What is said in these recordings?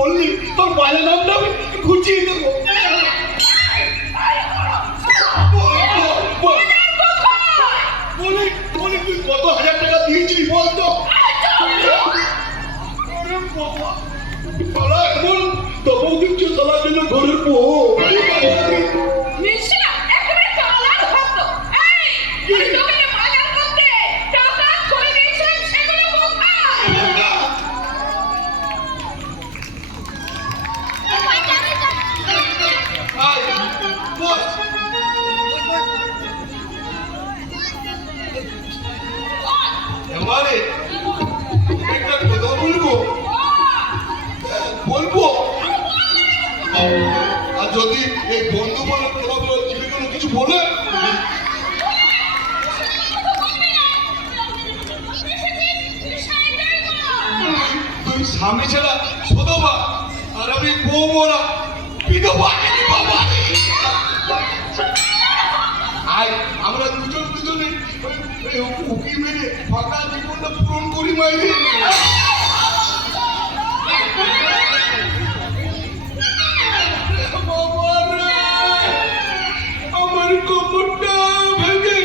বললি তোর বাজার নামটা আমি ঘুচিয়ে দেবো। বলে তুই কত হাজার টাকা দিয়েছিস বলতো? তবু দিচ্ছ তোলার জন্য ঘরের বউ। আর যদি এই বন্ধু বলে ছেলেগুলো কিছু বলে তুই স্বামী ছাড়া সদবা আর আমি বউ বলা বিধবা বাবা। আমরা দুজনে উকি মেরে ফাঁকা জীবনটা পূরণ করি মাইরি। আমার কোমরটা ভেঙে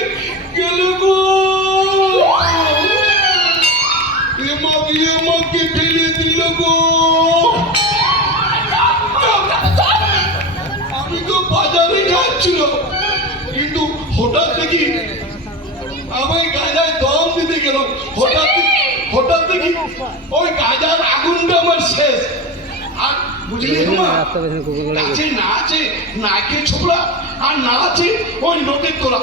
গেল গো, আমাকে ঠেলে দিল গো। আমি তো বাজারে যাচ্ছিল, কিন্তু হঠাৎ দেখি আমায় গাঁজায় দম দিতে গেল। হঠাৎ দেখি ওই গাঁজার আগুনটা আমার শেষ। আর বুঝলি না আছে নাকে ছোবলা আর না আছে ওই নোটের তোলা।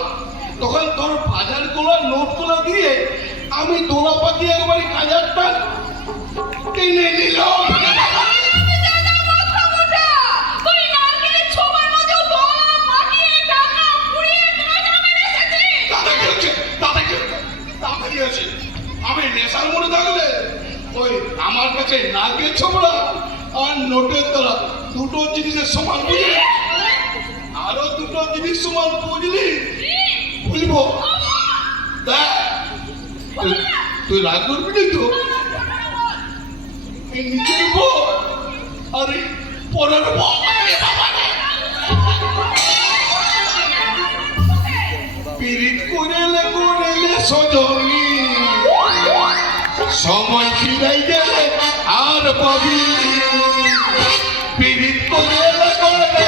তখন তোর বাজার তোলা নোট তোলা দিয়ে আমি দোলা পাতি একবারে গাঁজারটা টেনে নিলাম। আমি নেশার মনে থাকলে ওই আমার কাছে নাকের ছোবলা আর নোটের তোলা দুটো জিনিসের সমান বুঝলি, আরো দুটো জিনিস সমান বুঝলি বলবো। দেখ তুই রাগ করবি না তো? নিচের বউ আর পরের বউ পিরিত করেলে সজনী, সময় ফিরাই গেলে আর পাবি। পিরিত করেলে